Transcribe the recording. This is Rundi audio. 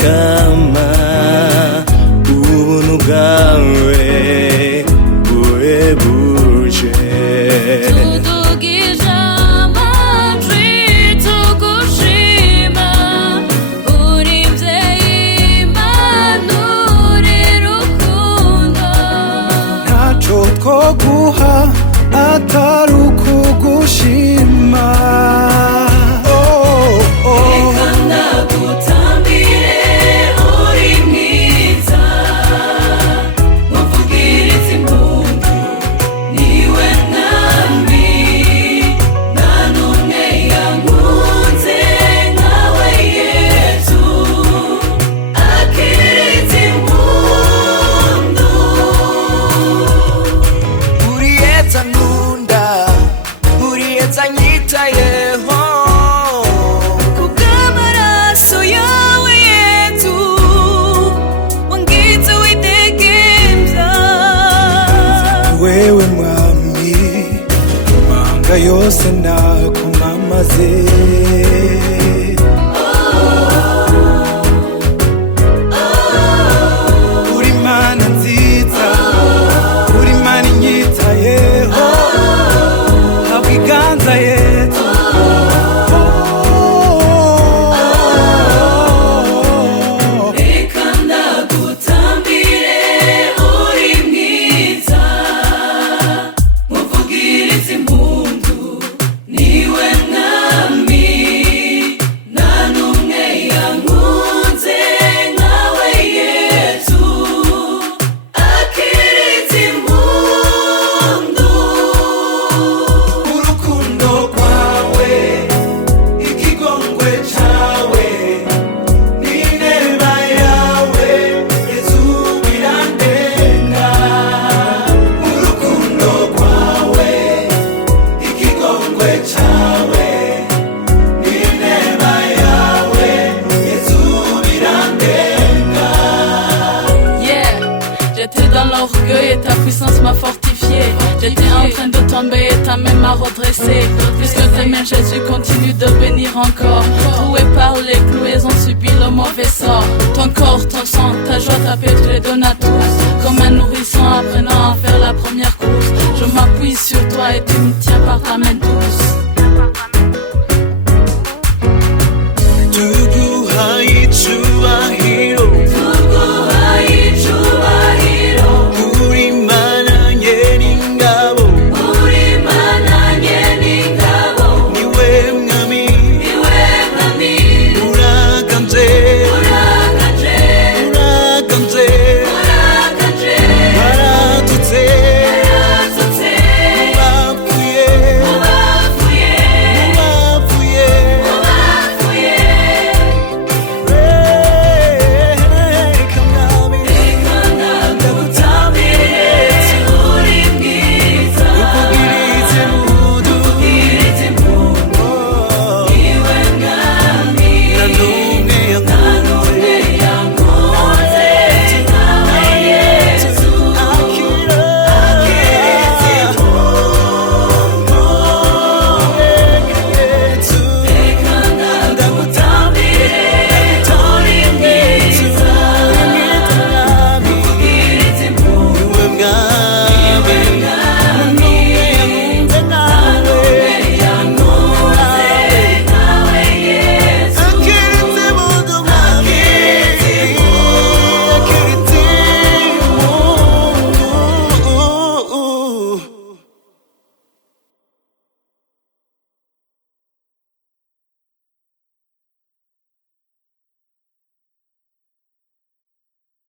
kama ubuntu bwawe buhebuje. Tudugije amajwi tugushima, uri mvyeyi impanuro rukundo. Ntaco twoguha atari ukugushima. Reka ndagutambire uri mwiza, nkuvugirize impundu, niwe mwami, ntan'umwe yankunze nkawe Yezu, akira impundu. Uri Yezu nkunda, uri Yezu nyitayeho. Kubw'amaraso yawe Yezu, wangize widegemvya. Wewe mwami, manga yose nakumamaze. Uri mana nziza, uri mana inyitayeho. Habwa iganza Yezu. Reka ndagutambire uri mwiza, nkuvugirize impundu, niwe mwami, ntan'umwe yankunze nkawe Yezu, akira impundu. Urukundo rwawe, ikigongwe cawe, n'inema yawe, Yezu birandenga. Urukundo rwawe, ikigongwe cawe, n'inema yawe, Yezu birandenga. Yeah, j'étais dans l'orgueil et ta puissance m'a fortifié. J'étais en train de tomber et ta main m'a redressé. Puisque tes mains, Jésus, continue de bénir encore. Troué par les clous, ils ont subi le mauvais sort. Ton corps, ton sang, ta joie, ta paix, tu les donnes à tous. Comme un nourrisson apprenant à faire la première course. Je m'appuie sur toi et tu me tiens par ta main douce.